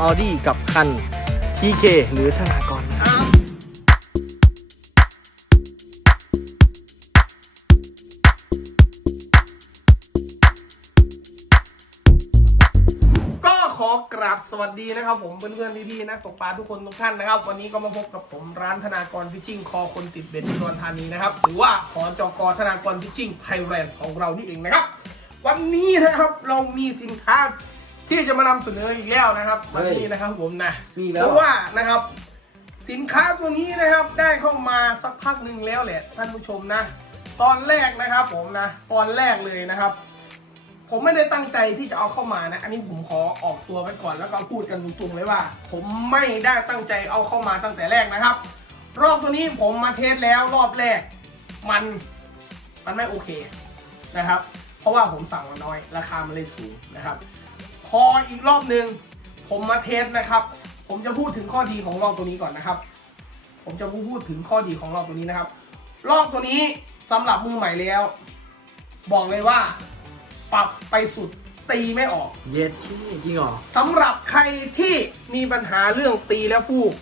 อดดี้กับคันทีเคหรือธนากรก็ขอกราบสวัสดีนะครับผมเพื่อนๆพี่ๆนะตกปลาทุกคนทุกท่านนะครับ วันนี้ก็มาพบกับผมร้านธนากรฟิชชิ่งคอคนติดเบ็ดที่นนทานีนะครับหรือว่าขอจอกธนากรฟิชชิ่งไทยแลนด์ของเรานี่เองนะครับ วันนี้นะครับเรามีสินค้า ที่จะมานำเสนออีกแล้วนะครับวันนี้นะครับผมนะมีแล้วเพราะว่านะครับ สินค้าตัวนี้นะครับได้เข้ามาสักพักหนึ่งแล้วแหละท่านผู้ชมนะ ตอนแรกนะครับผมนะตอนแรกเลยนะครับ ผมไม่ได้ตั้งใจที่จะเอาเข้ามานะ อันนี้ผมขอออกตัวไว้ก่อนแล้วก็พูดกันตรงๆเลยว่า ผมไม่ได้ตั้งใจเอาเข้ามาตั้งแต่แรกนะครับ รอบตัวนี้ผมมาเทสแล้วรอบแรกมันมันไม่โอเคนะครับ เพราะว่าผมสั่งมาน้อย ราคามันเลยสูงนะครับ พออีกรอบหนึ่งผมมาเทสนะครับ ผมจะพูดถึงข้อดีของรอบตัวนี้ก่อนนะครับ ผมจะพูดถึงข้อดีของรอบตัวนี้นะครับรอบตัวนี้สำหรับมือใหม่แล้ว บอกเลยว่า ปรับไปสุดตีไม่ออก เย็ดชี่จริงเหรอสำหรับใครที่มีปัญหาเรื่องตีแล้วฟูก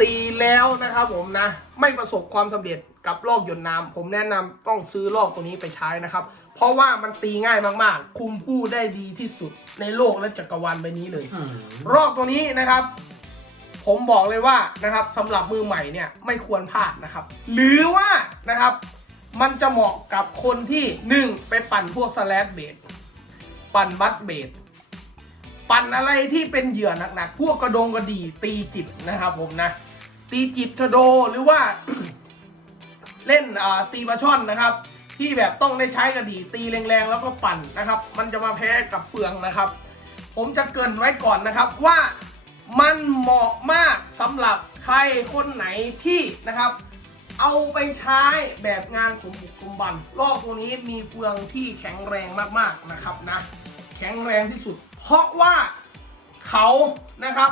ตีแล้วนะครับผมนะ ไม่ประสบความสำเร็จกับลอกหยดน้ำผมแนะนำต้องซื้อลอกตัวนี้ไปใช้นะครับ เพราะว่ามันตีง่ายมากๆ คุมผู้ได้ดีที่สุดในโลกและจักรวาลใบนี้เลยรอบตัวนี้นะครับ ผมบอกเลยว่านะครับสำหรับมือใหม่เนี่ยไม่ควรพลาดนะครับ หรือว่านะครับ มันจะเหมาะกับคนที่หนึ่งไปปั่นพวกสแลดเบดปั่นบัตเบดปั่นอะไรที่เป็นเหยื่อหนักๆ พวกกระดงกระดี่ตีจิบนะครับผมนะ ตีจิบชะโดหรือว่า เล่นอ่าตีปลาช่อนนะครับ ที่แบบต้องได้ใช้กระดี่ตีแรงๆแล้วก็ปั่นนะครับ มันจะมาแพ้กับเฟืองนะครับ ผมจะเกรินไว้ก่อนนะครับว่ามันเหมาะมากสำหรับใครคนไหนที่นะครับ เอาไปใช้แบบงานสมบุกสมบันลอกตัวนี้มีเฟืองที่แข็งแรงมากๆนะครับนะแข็งแรงที่สุด เพราะว่าเขานะครับ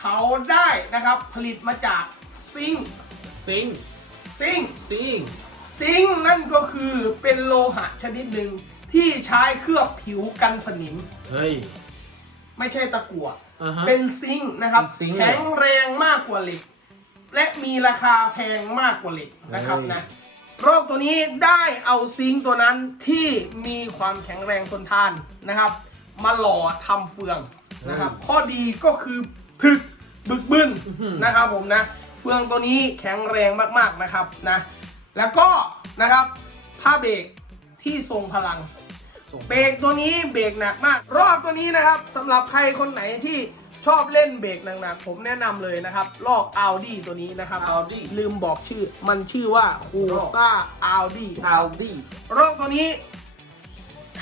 เขาได้นะครับผลิตมาจากซิงค์ซิงซิงค์ซิง ซิงค์นั่นก็คือเป็นโลหะชนิดหนึ่งที่ใช้เคลือบผิวกันสนิม เฮ้ย ไม่ใช่ตะกั่วอ่าฮะ เป็นซิงค์นะครับ เป็นซิงค์เลยแข็งแรงมากกว่าเหล็ก และมีราคาแพงมากกว่าเหล็กนะครับเฮ้ย นะรอบตัวนี้ได้เอาซิงค์ตัวนั้นที่มีความแข็งแรงทนทานนะครับ มาหล่อทำเฟืองนะครับ ข้อดีก็คือถึกบึกบึนนะครับผมนะ เฟืองตัวนี้แข็งแรงมากๆนะครับนะ แล้วก็นะครับผ้าเบรกที่ทรงพลังส่งเบรกตัวนี้เบรกหนักมาก รอบตัวนี้นะครับสำหรับใครคนไหนที่ชอบเล่นเบรกหนักๆผมแนะนำเลยนะครับ ลอก Audi ตัวนี้นะครับ Audi ลืมบอกชื่อ มันชื่อว่าคูซ่า Audi อัลดี้รอบตัวนี้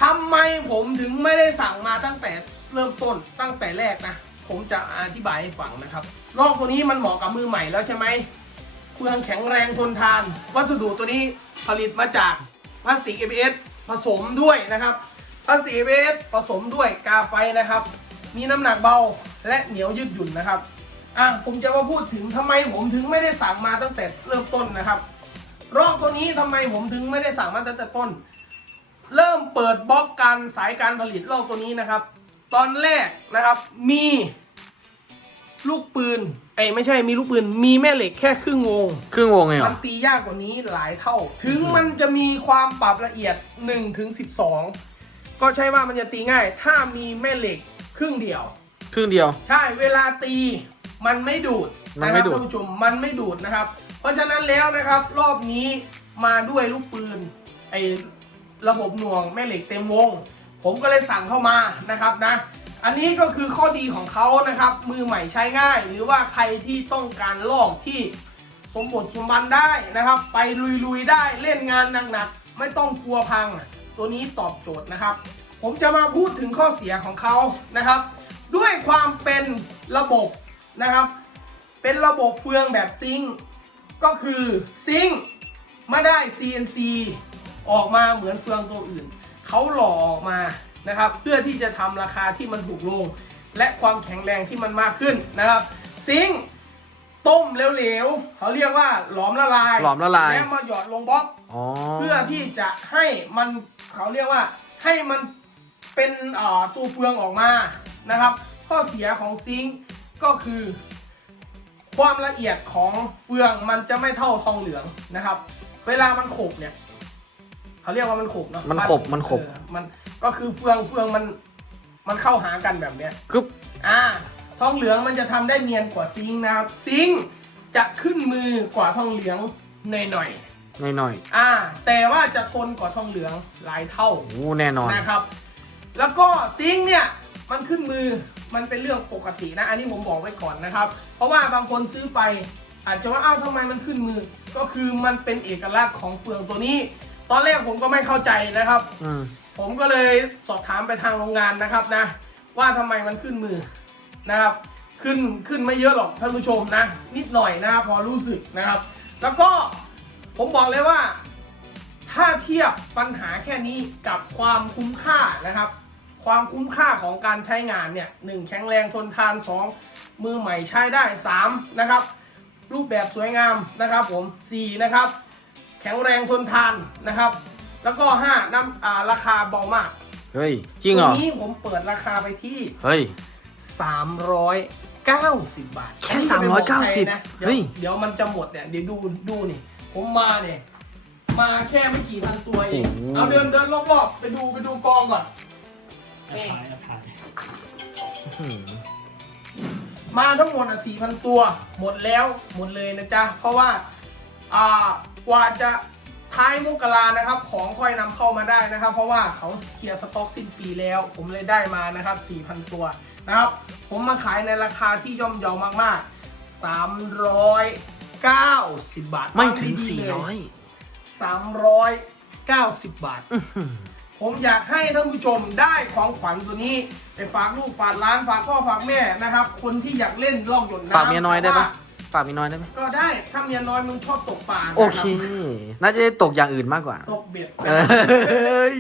ทำไมผมถึงไม่ได้สั่งมาตั้งแต่เริ่มต้นตั้งแต่แรกนะ ผมจะอธิบายให้ฟังนะครับรอบตัวนี้มันเหมาะกับมือใหม่แล้วใช่ไหม เฟืองแข็งแรงทนทาน วัสดุตัวนี้ผลิตมาจากพลาสติก ABS ผสมด้วยนะครับพลาสติก ABS ผสมด้วยกาไฟนะครับ มีน้ำหนักเบาและเหนียวยืดหยุ่นนะครับอะผมจะมาพูดถึงทำไมผมถึงไม่ได้สั่งมาตั้งแต่เริ่มต้นนะครับรอบตัวนี้ทำไมผมถึงไม่ได้สั่งมาตั้งแต่ต้น เริ่มเปิดบล็อกการสายการผลิตรอบตัวนี้นะครับ ตอนแรกนะครับมีลูกปืนเอ้ยไม่ใช่มีลูกปืนมีแม่เหล็กแค่ครึ่งวง ครึ่งวงไงเหรมัอนตียากกว่านี้หลายเท่า ถึงมันจะมีความปรับละเอียด1ถึง12 ก็ใช่ว่ามันจะตีง่าย ถ้ามีแม่เหล็กครึ่งเดียว ครึ่งเดียว ใช่เวลาตีมันไม่ดูดมันไม่ะครับดูดท่านผู้ชมมันไม่ดูดนะครับ เพราะฉะนั้นแล้วนะครับ รอบนี้มาด้วยลูกปืนไอระบบหน่วงแม่เหล็กเต็มวง ผมก็เลยสั่งเข้ามานะครับนะ อันนี้ก็คือข้อดีของเขานะครับ มือใหม่ใช้ง่าย หรือว่าใครที่ต้องการลอกที่สมบทสมบันได้นะครับ ไปลุยๆได้เล่นงานหนักๆไม่ต้องกลัวพัง ตัวนี้ตอบโจทย์นะครับ ผมจะมาพูดถึงข้อเสียของเขานะครับ ด้วยความเป็นระบบนะครับ เป็นระบบเฟืองแบบซิงก็คือซิงไม่ได้ CNC ออกมาเหมือนเฟืองตัวอื่น เขาหล่อออกมา นะครับ เพื่อที่จะทำราคาที่มันถูกลง และความแข็งแรงที่มันมากขึ้นนะครับ ซิงค์ต้มเหลวๆเขาเรียกว่าหลอมละลายหลอมละลายแล้วมาหยอดลงบล็อกอ๋อเพื่อที่จะให้มันเขาเรียกว่าให้มันเป็นเอ่อตัวเฟืองออกมานะครับ ข้อเสียของซิงค์ก็คือ ความละเอียดของเฟืองมันจะไม่เท่าทองเหลืองนะครับ เวลามันขบเนี่ยเขาเรียกว่ามันขบเนาะมันขบมันขบเออมัน ก็คือเฟืองเฟืองมันมันเข้าหากันแบบเนี้ยกึ๊บอ่าทองเหลืองมันจะทำได้เนียนกว่าซิงค์นะครับ ซิงค์จะขึ้นมือกว่าทองเหลืองหน่อยหน่อยๆหน่อยหน่อยอ่า แต่ว่าจะทนกว่าทองเหลืองหลายเท่าๆโอ้แน่นอนนะครับ แล้วก็ซิงค์เนี่ยมันขึ้นมือมันเป็นเรื่องปกตินะ อันนี้ผมบอกไว้ก่อนนะครับ เพราะว่าบางคนซื้อไป อาจจะว่าอ้าวทำไมมันขึ้นมือ ก็คือมันเป็นเอกลักษณ์ของเฟืองตัวนี้ ตอนแรกผมก็ไม่เข้าใจนะครับอืม ผมก็เลยสอบถามไปทางโรงงานนะครับนะ ว่าทำไมมันขึ้นมือนะครับ ขึ้นขึ้นไม่เยอะหรอกท่านผู้ชมนะ นิดหน่อยนะครับพอรู้สึกนะครับ แล้วก็ผมบอกเลยว่า ถ้าเทียบปัญหาแค่นี้กับความคุ้มค่านะครับ ความคุ้มค่าของการใช้งานเนี่ยหนึ่งแข็งแรงทนทานสองมือใหม่ใช้ได้สามนะครับ รูปแบบสวยงามนะครับผมสี่นะครับ แข็งแรงทนทานนะครับ แล้วก็ห้าน้ำอ่าราคาเบามากเฮ้ย จริงเหรอ ตัวนี้ผมเปิดราคาไปที่ เฮ้ย 390 บาทแค่อันนี้จะไปบอกใคร390นะเฮ้เดี๋ยวยเดี๋ยวมันจะหมดเนี่ย เดี๋ยวดูดูนี่ ผมมาเนี่ย มาแค่ไม่กี่พันตัวเองโอ้โหเอาเดินเดินรอบๆไปดูไปดูกองก่อนนี่อืมมาทั้งหมดอะ4,000 ตัว หมดแล้วหมดเลยนะจ๊ะ เพราะว่า อ่ากว่าจะ ท้ายมกรานะครับของค่อยนำเข้ามาได้นะครับ เพราะว่าเขาเคลียร์สต็อกสิ้นปีแล้ว ผมเลยได้มานะครับ 4,000 ตัวนะครับ ผมมาขายในราคาที่ย่อมเยาวมากๆ 390 บาท ไม่ถึงฟัดีๆเลย400 390 บาท ผมอยากให้ท่านผู้ชมได้ของขวัญตัวนี้ ไปฝากลูกฝากร้านฝากพ่อฝากแม่นะครับ คนที่อยากเล่นล่องหยดน้ำฝากเมียน้อยได้ปะว่า ฝากเมียน้อยได้ไหมก็ได้ถ้าเมียน้อยมึงชอบตกปลานะครับโอเค น่าจะได้ตกอย่างอื่นมากกว่า ตกเบ็ดเอ้ย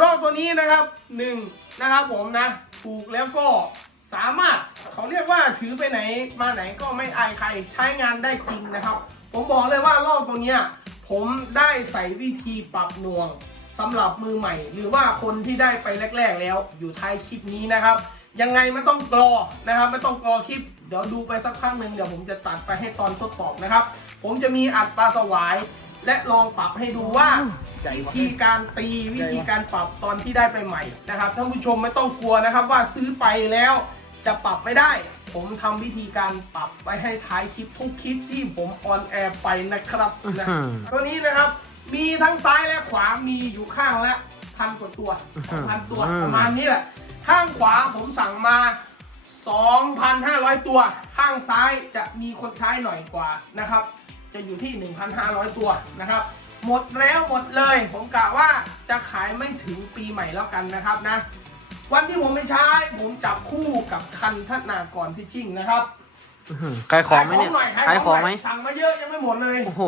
รอบตัวนี้นะครับหนึ่งนะครับผมนะถูกแล้วก็สามารถเขาเรียกว่าถือไปไหนมาไหนก็ไม่อายใครใช้งานได้จริงนะครับ ผมบอกเลยว่ารอบตัวเนี้ยผมได้ใส่วิธีปรับหน่วงสำหรับมือใหม่ หรือว่าคนที่ได้ไปแรก ๆ แล้วอยู่ท้ายคลิปนี้นะครับ ยังไงไม่ต้องกรอนะครับไม่ต้องกรอคลิป เดี๋ยวดูไปสักพักหนึ่งเดี๋ยวผมจะตัดไปให้ตอนทดสอบนะครับ ผมจะมีอัดปลาสวาย และลองปรับให้ดูว่าใหญ่วะวิธีการตีวิธีการปรับตอนที่ได้ไปใหม่นะครับท่านผู้ชมไม่ต้องกลัวนะครับว่าซื้อไปแล้วจะปรับไม่ได้ ผมทำวิธีการปรับไว้ให้ท้ายคลิปทุกคลิปที่ผมออนแอร์ไปนะครับนะอื้อหือตัวนี้นะครับมีทั้งซ้ายและขวามีอยู่ข้างละพันกว่าตัวสองพันตัวอืมประมาณนี้แหละ ข้างขวาผมสั่งมา 2,500 ตัว ข้างซ้ายจะมีคนใช้หน่อยกว่านะครับ จะอยู่ที่ 1,500 ตัวนะครับ หมดแล้วหมดเลย ผมกะว่าจะขายไม่ถึงปีใหม่แล้วกันนะครับนะ วันที่ผมไม่ใช้ ผมจับคู่กับคันธนากรฟิชชิ่งนะครับอื้อหือขายของไหมเนี่ยหน่อยขายของไหมน่ยสั่งมาเยอะยังไม่หมดเลย โอ้โห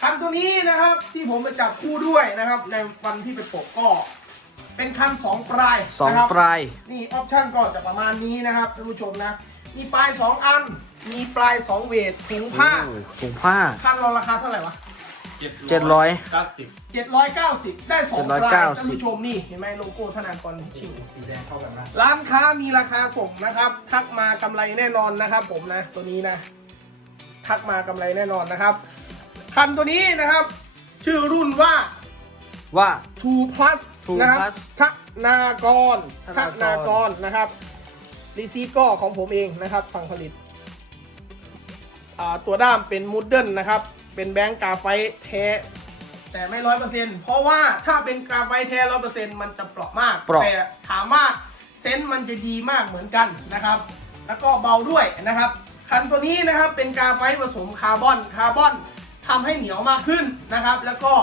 คันตัวนี้นะครับที่ผมไปจับคู่ด้วยนะครับ ในวันที่ไปปกก็ เป็นคันสองปลายสองนะครับปลาย นี่ออปชั่นก็จะประมาณนี้นะครับท่านผู้ชมนะ มีปลาย2อัน มีปลาย2เวทถุงผ้าโอ้ถุงผ้า คันเราราคาเท่าไหร่วะ เจ็ดร้อย790 ได้2ปลาย790 ท่านผู้ชมนี่เห็นไหมโลโก้ธนากรชิง สีแดงเข้ากันร้านค้ามีราคาส่งนะครับ ทักมากำไรแน่นอนนะครับ ผมนะตัวนี้นะ ทักมากำไรแน่นอนนะครับ คันตัวนี้นะครับ ชื่อรุ่นว่า ว่า 2 plus Two นะครับ Plus ทนากรธทนากร นากรนะครับรีซีก็ของผมเองนะครับ สั่งผลิตอ่าตัวด้ามเป็นมูดเดิลนะครับ เป็นแบงก์กาไฟแท้ แต่ไม่ร้อยเปอร์เซ็นต์เพราะว่าถ้าเป็นกาไฟแท้ร้อยเปอร์เซ็นต์มันจะเปราะมาก เปราะ แต่ถามว่าเซนต์มันจะดีมากเหมือนกันนะครับ แล้วก็เบาด้วยนะครับ คันตัวนี้นะครับเป็นกาไฟผสมคาร์บอนคาร์บอนทำให้เหนียวมากขึ้นนะครับ แล้วก็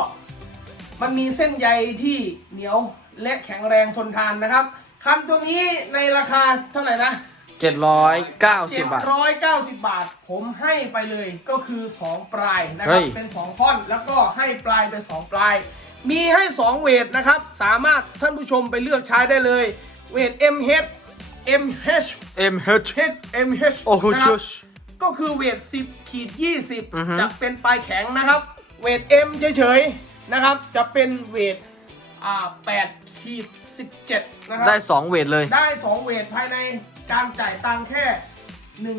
มันมีเส้นใยที่เหนียวและแข็งแรงทนทานนะครับคันตัวนี้ในราคาเท่าไหร่นะเจ็ดร้อยเก้าสิบบาท 790 บาท ผมให้ไปเลยก็คือ 2 ปลายนะคเฮ้รับยเป็น 2 ท่อนแล้วก็ให้ปลายเป็น 2 ปลาย มีให้ 2 เวทนะครับ สามารถท่านผู้ชมไปเลือกใช้ได้เลย เวท MH MH MH H MH โอ้โหนะครับ ชุช ก็คือเวท 10ขีดอือฮึ20 จะเป็นปลายแข็งนะครับ เวท M เฉยๆ นะครับ จะเป็นเวทอ่า8ขีด17นะครับได้สองเวทเลยได้2เวทภายในการจ่ายตังค์แค่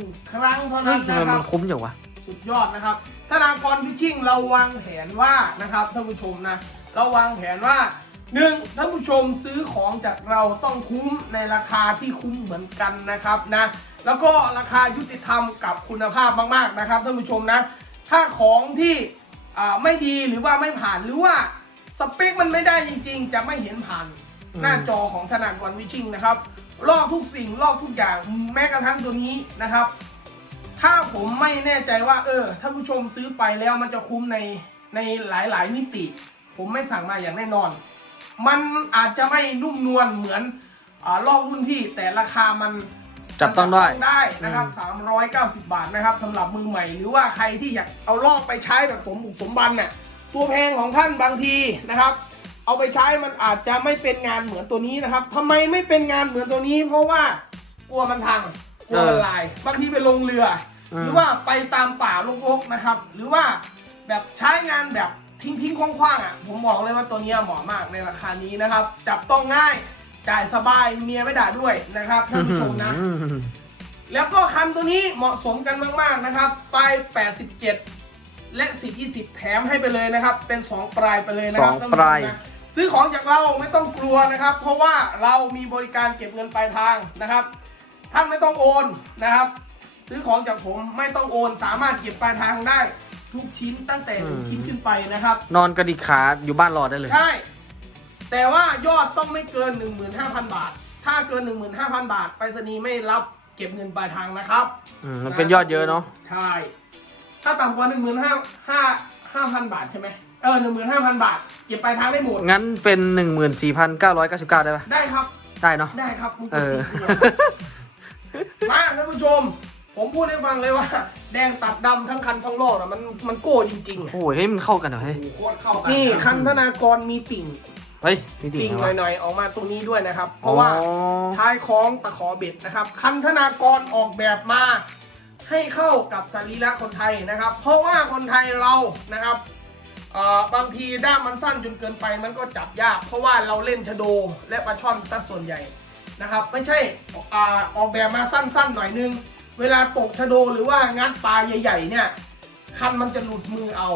1ครั้งเท่าเฮ้นั้ยนทำไมนะคมัรันบ คุ้มอย่างวะ สุดยอดนะครับธนากรฟิชชิ่งเราวางแผนว่านะครับท่านผู้ชมนะ เราวางแผนว่าหนึ่งท่านผู้ชมซื้อของจากเราต้องคุ้มในราคาที่คุ้มเหมือนกันนะครับนะ แล้วก็ราคายุติธรรมกับคุณภาพมากๆนะครับท่านผู้ชมนะ ถ้าของที่อ่า ไม่ดีหรือว่าไม่ผ่านหรือว่าสเปคมันไม่ได้จริง ๆ จะไม่เห็นผ่านอืมหน้าจอของธนากรวิชิ่งนะครับลอกทุกสิ่งลอกทุกอย่างแม้กระทั่งตัวนี้นะครับ ถ้าผมไม่แน่ใจว่าเออท่านผู้ชมซื้อไปแล้วมันจะคุ้มในในหลายๆมิติ ผมไม่สั่งมาอย่างแน่นอน มันอาจจะไม่นุ่มนวลเหมือนอาลอกรุ่นพี่แต่ราคามัน จับต้องได้มันจับได้นะครับ390 บาทนะครับสำหรับมือใหม่ หรือว่าใครที่อยากเอาลอกไปใช้แบบสมบุกสมบันเนี่ยตัวแพงของท่านบางทีนะครับ เอาไปใช้มันอาจจะไม่เป็นงานเหมือนตัวนี้นะครับทำไมไม่เป็นงานเหมือนตัวนี้ เพราะว่ากลัวมันพังกลัวมันลาย บางทีไปลงเรืออมหรือว่าไปตามป่ารกๆนะครับ หรือว่าแบบใช้งานแบบทิ้งๆคว้างๆอะผมบอกเลยว่าตัวนี้เหมาะมากในราคานี้นะครับ จับต้องง่าย จ่ายสบายเมียไม่ด่าด้วยนะครับท่านผู้ชมนะ แล้วก็คันตัวนี้เหมาะสมกันมากๆนะครับ ปลาย 87 และ 10 20 แถมให้ไปเลยนะครับ เป็น 2 ปลายไปเลยนะครับสองท่นผู้ชมปลายนะซื้อของจากเราไม่ต้องกลัวนะครับ เพราะว่าเรามีบริการเก็บเงินปลายทางนะครับ ท่านไม่ต้องโอนนะครับ ซื้อของจากผมไม่ต้องโอน สามารถเก็บปลายทางได้ทุกชิ้นตั้งแต่หนึ่งชิ้นขึ้นไปนะครับ นอนกระดิกขาอยู่บ้านรอได้เลย ใช่ แต่ว่ายอดต้องไม่เกิน 15,000 บาท ถ้าเกิน 15,000 บาทไปรษณีย์ไม่รับเก็บเงินปลายทางนะครับอืมมันเป็นยอดเยอะเนาะใช่ถ้าต่ำกว่า 15,000บาทใช่ไหมเออ15,000 บาท เก็บปลายทางได้หมดงั้นเป็น 14,999 ได้ปะได้ครับ ได้เนาะ ได้ครับมึงกเอดอติดตัวมาท่านผู้ชม ผมพูดให้ฟังเลยว่า แดงตัดดำทั้งคันทั้งโลกอะมันมันโก้จริงๆอะโอ้ยเฮ้ยมันเข้ากันเหรอเฮ้ยโคตรเข้ากันนี่คันธนากรมีติ่งเฮ้ยมีติ่งติ่งเหรอหน่อยๆ ออกมาตรงนี้ด้วยนะครับ เพอ๋อราะว่าท้ายคล้องตะขอเบ็ดนะครับ คันธนากรออกแบบมา ให้เข้ากับสรีระคนไทยนะครับ เพราะว่าคนไทยเรานะครับเอ่อบางทีด้ามมันสั้นจนเกินไปมันก็จับยาก เพราะว่าเราเล่นชะโดและปลาช่อนซะส่วนใหญ่นะครับ ไม่ใช่อ่าออกแบบมาสั้นๆ หน่อยนึง เวลาตกชะโดหรือว่างัดปลาใหญ่ๆเนี่ยคันมันจะหลุดมือเอา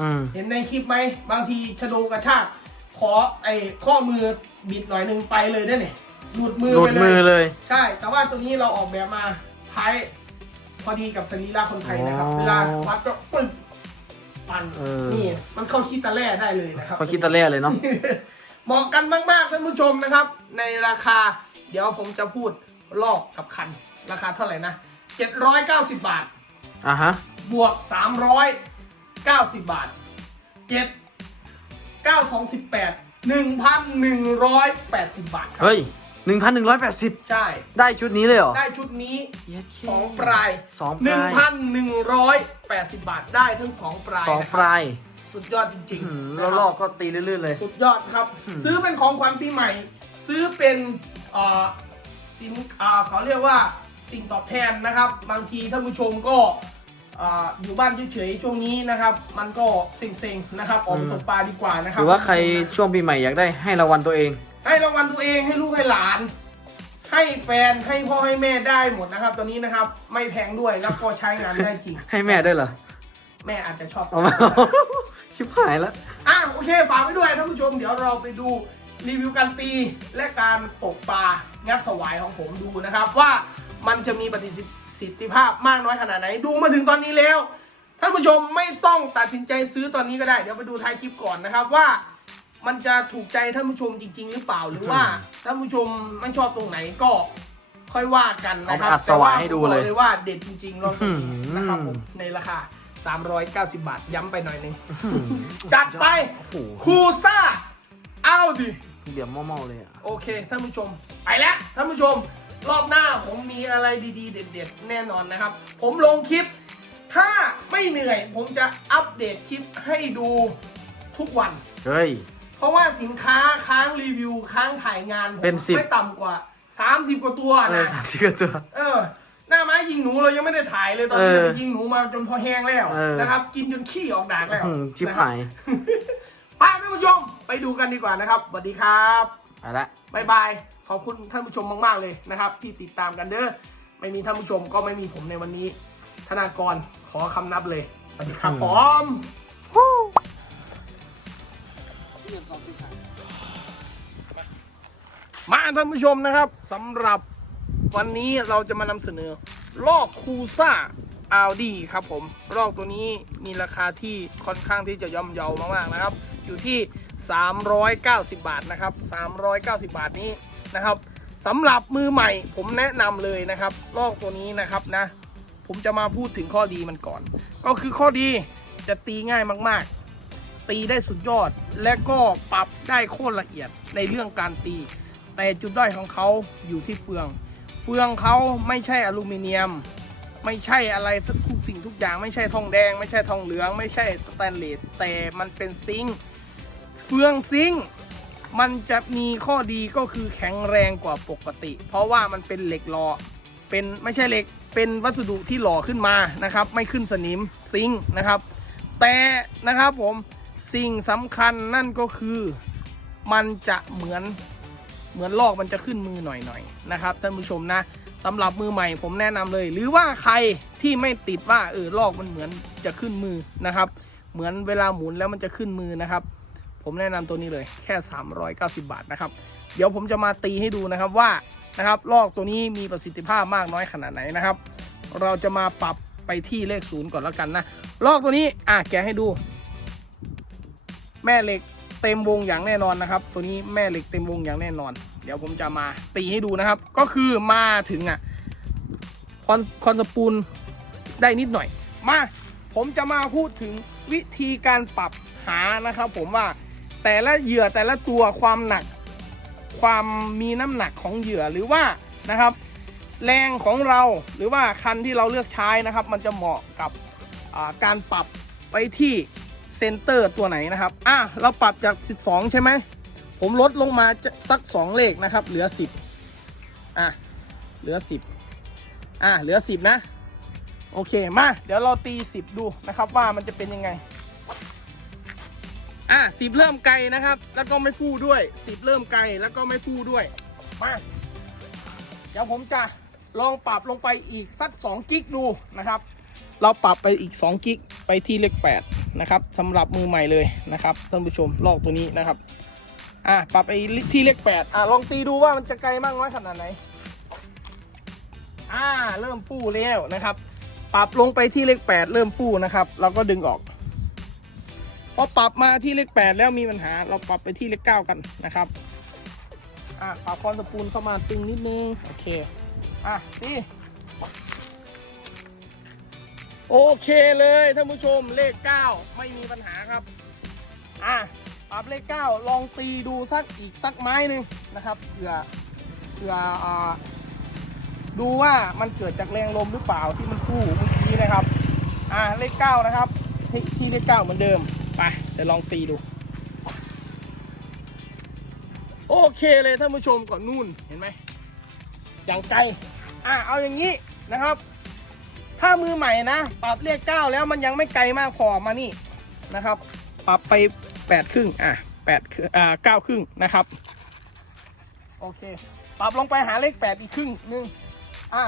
อืมเห็นในคลิปไหมบางทีชะโดกระชาก ขอไอ้ข้อมือบิดหน่อยหนึงไปเลยได้เนี่ยหลุดมือหลุไปดเลมือยเลย ใช่ แต่ว่าตัวนี้เราออกแบบมาท้ายพอดีกับสรีระคนไทยนะครับ อ๋อเวลาวัดก็ปึ๊บปันเออ นี่มันเข้าคิดตะแล่ได้เลยนะครับ เขาคิดตะเล่เลยเนาะ เหมาะกันมากๆท่านผู้ชมนะครับ ในราคา เดี๋ยวผมจะพูดลอกกับคัน ราคาเท่าไหร่นะ 790 บาท อะฮะ บวก 390 บาท 7 9 2 18 1,180 บาทครับ เฮ้ย 1,180 ใช่ ได้ชุดนี้เลยเหรอ ได้ชุดนี้ เย็ดเค2ปลายสองปลาย 1,180 บาทได้ทั้ง 2 ปลายสองนะครับปลายสุดยอดจริงอืมๆแล้วนะลคอรักก็ตีลื่นๆเลย สุดยอดครับ ซื้อเป็นของขวัญปีใหม่ ซื้อเป็นเอ่อสินอ่าเขาเรียกว่าสิ่งตอบแทนนะครับ บางทีท่านผู้ชมก็ อ่าอยู่บ้านเฉยๆช่วงนี้นะครับ มันก็เซ็งๆนะครับออกไปตกปลาดีกว่านะคหรับรือว่าใครช่วงปีใหม่อยากได้ให้รางวัลตัวเอง ให้รางวัลตัวเองให้ลูกให้หลาน ให้แฟนให้พ่อให้แม่ได้หมดนะครับตัวนี้นะครับ ไม่แพงด้วยแล้วก็ใช้งานได้จริง ให้แม่ได้วยเหรอแม่อาจจะชอบ เอามา ชิบหายแล้ว อะโอเคฝากไว้ด้วยท่านผู้ชมเดี๋ยวเราไปดูรีวิวการตีและการตกปลางัดสวายของผมดูนะครับ ว่ามันจะมีประ สิทธิภาพมากน้อยขนาดไหน ดูมาถึงตอนนี้แล้ว ท่านผู้ชมไม่ต้องตัดสินใจซื้อตอนนี้ก็ได้ เดี๋ยวไปดูท้ายคลิปก่อนนะครับว่า มันจะถูกใจท่านผู้ชมจริง ๆ หรือเปล่าหรือว่าท่านผู้ชมไม่ชอบตรงไหนก็ค่อยว่ากันนะครับเอาอัดสวายให้ดูเลยแต่ว่าผมบอกเลยว่าเด็ดจริงๆลองตรงนี้อื้อหือนะครับผมในราคา 390 บาท ย้ำไปหน่อยหนึงจัดไปโอ้โห คูซ่าเอาดิ เหลี่ยมเมาๆเลยอะ โอเค ท่านผู้ชม ไปแล้ว ท่านผู้ชม รอบหน้าผมมีอะไรดีๆ เด็ดๆ แน่นอนนะครับ ผมลงคลิป ถ้าไม่เหนื่อย ผมจะอัปเดตคลิปให้ดูทุกวัน เฮ้ย เพราะว่าสินค้าค้างรีวิวค้างถ่ายงานผมเป็น10ไม่ต่ำกว่า 30 กว่าตัวเออนะ สามสิบกว่าตัว เออ หน้าไม้ยิงงหนูเรายังไม่ได้ถ่ายเลยตอนนี้เออไปยิงหนูมาจนพอแห้งแล้วเออ นะครับ กินจนขี้ออกดากแล้วอืมจิบนะครับหายไปท่านผู้ชมไปดูกันดีกว่านะครับสวัสดีครับ ไปละบายบาย ขอบคุณท่านผู้ชมมาก ๆ เลยนะครับ ที่ติดตามกันเด้อไม่มีท่านผู้ชมก็ไม่มีผมในวันนี้ ธนากรขอคำนับเลยสวัสดีครับผมมาท่านผู้ชมนะครับสำหรับวันนี้เราจะมานำเสนอลอกคูซ่าอาดีครับผมลอกตัวนี้มีราคาที่ค่อนข้างที่จะย่อมเยาวมากๆนะครับ อยู่ที่ 390 บาทนะครับ 390 บาทนี้ นะครับสำหรับมือใหม่ผมแนะนำเลยนะครับ ลอกตัวนี้นะครับนะ ผมจะมาพูดถึงข้อดีมันก่อน ก็คือข้อดีจะตีง่ายมากๆ ตีได้สุดยอดและก็ปรับได้โคตรละเอียดในเรื่องการตี แต่จุดด้อยของเขาอยู่ที่เฟือง เฟืองเขาไม่ใช่อลูมิเนียม ไม่ใช่อะไรทุกสิ่งทุกอย่างไม่ใช่ทองแดง ไม่ใช่ทองเหลือง ไม่ใช่สแตนเลสแต่มันเป็นซิงค์เฟืองซิงค์ มันจะมีข้อดีก็คือแข็งแรงกว่าปกติ เพราะว่ามันเป็นเหล็กหล่อเป็นไม่ใช่เหล็กเป็นวัสดุที่หล่อขึ้นมานะครับ ไม่ขึ้นสนิมซิงค์นะครับ แต่นะครับผมสิ่งสำคัญนั่นก็คือมันจะเหมือนเหมือนลอกมันจะขึ้นมือหน่อยๆนะครับท่านผู้ชมนะสำหรับมือใหม่ผมแนะนำเลย หรือว่าใครที่ไม่ติดว่าเออลอกมันเหมือนจะขึ้นมือนะครับ เหมือนเวลาหมุนแล้วมันจะขึ้นมือนะครับ ผมแนะนำตัวนี้เลยแค่ 390 บาทนะครับ เดี๋ยวผมจะมาตีให้ดูนะครับว่านะครับลอกตัวนี้มีประสิทธิภาพมากน้อยขนาดไหนนะครับ เราจะมาปรับไปที่เลขศูนย์ก่อนแล้วกันนะลอกตัวนี้อะแกะให้ดู แม่เหล็กเต็มวงอย่างแน่นอนนะครับ ตัวนี้แม่เหล็กเต็มวงอย่างแน่นอน เดี๋ยวผมจะมาตีให้ดูนะครับ ก็คือมาถึงอะคอนคอนสปูลได้นิดหน่อย มา ผมจะมาพูดถึงวิธีการปรับหานะครับ ผมว่า แต่ละเหยื่อแต่ละตัวความหนัก ความมีน้ำหนักของเหยื่อหรือว่านะครับ แรงของเราหรือว่าคันที่เราเลือกใช้นะครับ มันจะเหมาะกับาการปรับไปที่เซนเตอร์ตัวไหนนะครับ อะ เราปรับจาก 12 ใช่ไหม ผมลดลงมาสัก 2 เลขนะครับ เหลือ 10 อะ เหลือ 10 อะ เหลือ 10 นะ โอเค มา เดี๋ยวเราตี 10 ดูนะครับว่ามันจะเป็นยังไง อะ10เริ่มไกลนะครับ แล้วก็ไม่ฟู่ด้วย10เริ่มไกลแล้วก็ไม่ฟู่ด้วยมาเดี๋ยวผมจะลองปรับลงไปอีกสัก2กิกดูนะครับ เราปรับไปอีก2กิกไปที่เลข8นะครับสำหรับมือใหม่เลยนะครับท่านผู้ชมลอกตัวนี้นะครับอะปรับไปที่เลข8อะลองตีดูว่ามันจะไกลมากน้อยขนาดไหนอ่าเริ่มฟู่แล้วนะครับ ปรับลงไปที่เลข8เริ่มฟู่นะครับ เราก็ดึงออก พอปรับมาที่เลข8แล้วมีปัญหา เราปรับไปที่เลข9กันนะครับอะปรับคอนสปูลเข้ามาตึงนิดนึงโอเคอะตีโอเคเลยท่านผู้ชมเลข9ไม่มีปัญหาครับอะปรับเลข9ลองตีดูสักอีกสักไม้หนึ่งนะครับเผื่อเผื่ออ่าดูว่ามันเกิดจากแรงลมหรือเปล่าที่มันคู่เมื่อกี้นะครับ อะเลข9นะครับที่ที่เลข9เหมือนเดิม ไปเดี๋ยวลองตีดู โอเคเลยท่านผู้ชมก่อนนู่นเห็นไหมอย่างไกลอะเอาอย่างนี้นะครับ ถ้ามือใหม่นะปรับเลขเก้าแล้วมันยังไม่ไกลมากพอมานี่นะครับ ปรับไปแปดครึ่งอะแปดคืออ่าเก้าครึ่งนะครับ โอเค ปรับลงไปหาเลขแปดอีกครึ่งหนึ่งอะ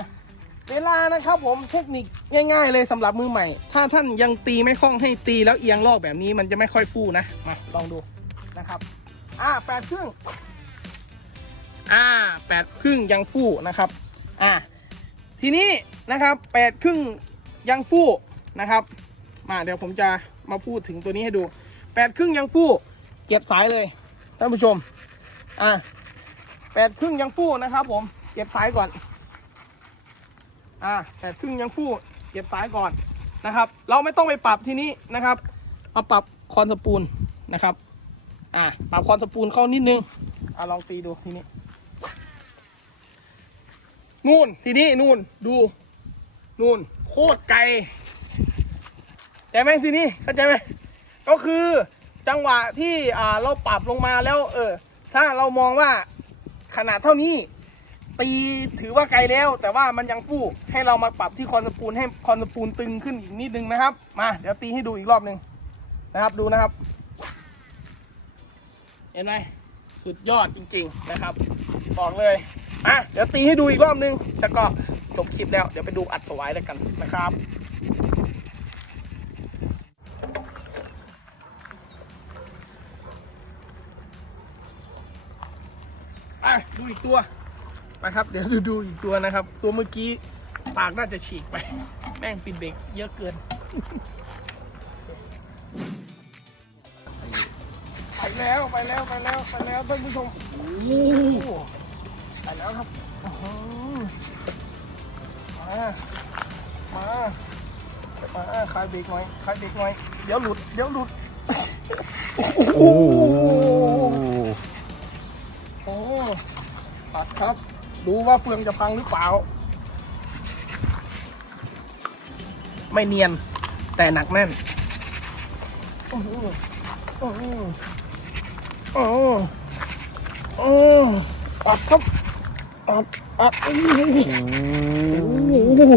เวลานะครับผมเทคนิคง่าย ๆ เลยสำหรับมือใหม่ ถ้าท่านยังตีไม่คล่องให้ตีแล้วเอียงลอกแบบนี้มันจะไม่ค่อยฟูนะมาลองดูนะครับอะแปดครึ่งอ่าแปดครึ่งยังฟู่นะครับอ่าทีนี้นะครับแปดครึ่งยังฟู่นะครับมาเดี๋ยวผมจะมาพูดถึงตัวนี้ให้ดูแปดครึ่งยังฟู่เก็บสายเลยท่านผู้ชมอ่าแปดครึ่งยังฟู่นะครับผมเก็บสายก่อน อ่าแปดครึ่งยังฟู่เก็บสายก่อนนะครับ เราไม่ต้องไปปรับที่นี้นะครับมาปรับคอนสปูลนะครับอ่าปรับคอนสปูลเข้านิดนึงอ่าลองตีดูทีนี้นู่นทีนี้นู่นดูนู่นโคตรไกลใจไหมทีนี้เข้าใจไหมก็คือจังหวะที่อ่าเราปรับลงมาแล้ว เออถ้าเรามองว่าขนาดเท่านี้ ตีถือว่าไกลแล้ว แต่ว่ามันยังฟูให้เรามาปรับที่คอนสปูลให้คอนสปูลตึงขึ้นอีกนิดนึงนะครับ มาเดี๋ยวตีให้ดูอีกรอบหนึ่งนะครับดูนะครับ เห็นไหมสุดยอดจริง ๆนะครับ บอกเลยอะเดี๋ยวตีให้ดูอีกรอบนึงแล้วก็จบคลิปแล้วเดี๋ยวไปดูอัดสวายแล้วกันนะครับอะดูอีกตัว นะครับ เดี๋ยวดูดูอีกตัวนะครับ ตัวเมื่อกี้ปากน่าจะฉีกไป แม่งปิดเบรกเยอะเกินไปแล้วไปแล้วไปแล้วไปแล้วท่านผู้ชมโอ้โหไปแล้วครับมามามาคลายเบรกหน่อยคลายเบรกหน่อยเดี๋ยวหลุดเดี๋ยวหลุดโอ้โอ้ปัดครับ ดูว่าเฟืองจะพังหรือเปล่า ไม่เนียน แต่หนักแน่นโอ้โหโอ้โหโอ้โหอัดครับปัดปัดโอ้โหโอ้โห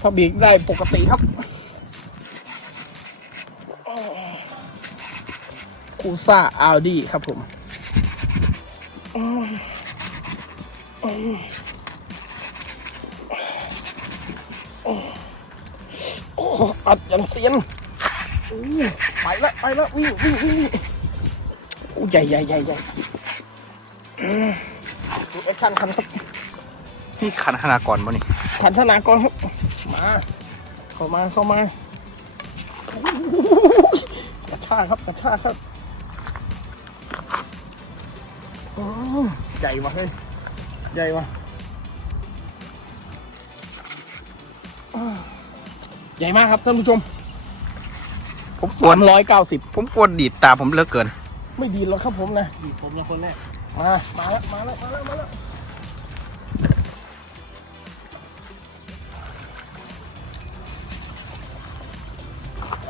ถ้าบีกได้ปกติครับคูซ่าอัลดี้ครับผม โอ้อัดอย่างเซียนไปละไปละวิ่งวิ่งวิ่งวิ่งอู้ใหญ่ใหญ่ใหญ่ใหญ่ดูแอคชั่นคันครับนี่ขันธนากรบ่นี่ขันธนากรครับมาเข้ามาเข้ามากระชากครับกระชากครับใหญ่วะเฮ้ย ใหญ่วะอ่าใหญ่มากครับท่านผู้ชม ผมปวสาดมร้อยเก้าสิบผมปวดดีดตาผมเหลือเกิน ไม่ดีหรอกครับผมนะดีผมนะคนแรกมา มาแล้วมาแล้วมาแล้วมาแล้ว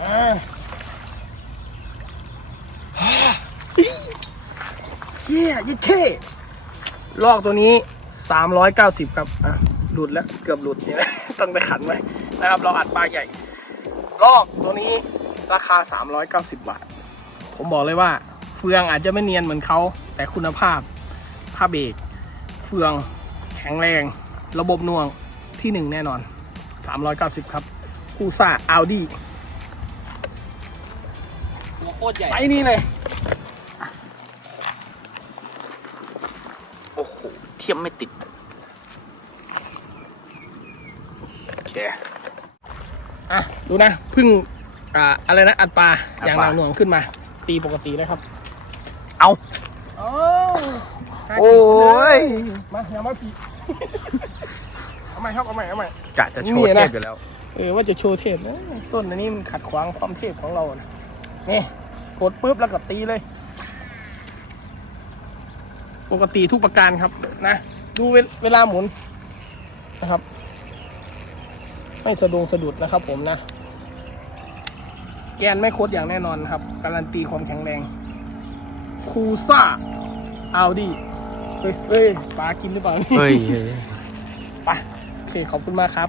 อ่าเย้ยิ่เท่ ลอกตัวนี้ 390 ครับ อะ หลุดแล้ว เกือบหลุดเนี่ย ต้องไปขันไว้นะครับ เราอัดปลาใหญ่ ลอกตัวนี้ราคา 390 บาท ผมบอกเลยว่า เฟืองอาจจะไม่เนียนเหมือนเขา แต่คุณภาพ ผ้าเบรกเฟืองแข็งแรง ระบบหน่วงที่หนึ่งแน่นอน 390 ครับคูซ่าอัลดี้หัวโคตรใหญ่ไซส์นี้เลย โอ้โห เทียมไม่ติดโอเคอะดูนะเพึ่งอ่าอะไรนะอัดปลาอัดปลา อย่างหนักหน่วงขึ้นมา ตีปกติเลยครับเอาโอ้โอ้ยมาอย่ามาปีเอาใหม่ครับเอาใหม่เอาใหม่ กะจะโชว์นี่เทนะพอยู่แล้ว เออว่าจะโชว์เทพนะต้นอันนี้มันขัดขวางความเทพของเรานะนี่กดปุ๊บแล้วก็ตีเลย ปกติทุกประการครับนะดูเวเวลาหมุนนะครับ ไม่สะดวงสะดุดนะครับผมนะ แกนไม่คดอย่างแน่นอนครับ การันตีความแข็งแรงคูซ่าอัลดี้เฮ้ยเฮ้ยปลากินหรือเปล่านี่เฮ้ยไปโอเคขอบคุณมากครับ